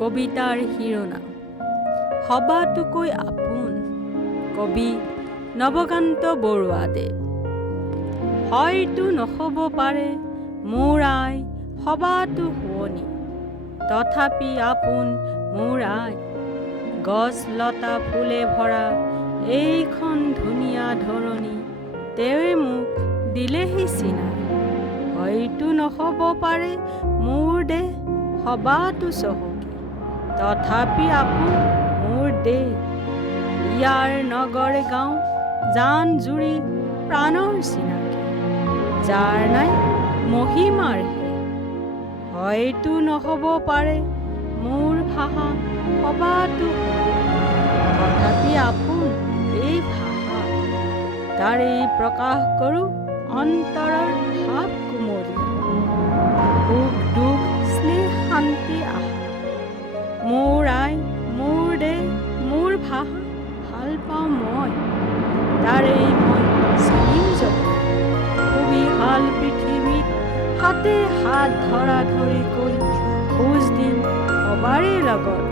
কবিতাৰ শিৰোনাম সবাতোকৈ আপোন। কবি নৱকান্ত বৰুৱাদেৱ। হয়তো নহ'ব পাৰে মোৰ আই সবাতো শুৱনি, তথাপি আপোন মোৰ আই। গছ লতা ফুলে ভৰা এইখন ধুনীয়া ধৰণী, তেৱে মোক দিলেহি চিনাই। হয়তো নহ'ব পাৰে মোৰ দেহ সবাতো চহকী, তথাপি আপোন মোৰ দেহ। ইয়াৰ নগৰ গাঁও জান জুৰি প্ৰাণৰ চিনাকি, যাৰ নাই মহিমাৰ শেষ। হয়তো নহ'ব পাৰে মোৰ ভাষা সবাতো, তথাপি আপোন এই ভাষা। তাৰেই প্ৰকাশ কৰোঁ অন্তৰৰ ভাৱ কোমলীয়া, সুখ দুখ স্নেহ শান্তি আশা। মোৰ আই মোৰ দেহ মোৰ ভাষা ভাল পাওঁ মই, তাৰেই মই চিনিম জগত। সুবিশাল পৃথিৱীত হাতে হাত ধৰা ধৰি কৈ খোজ দিম সবাৰে লগত।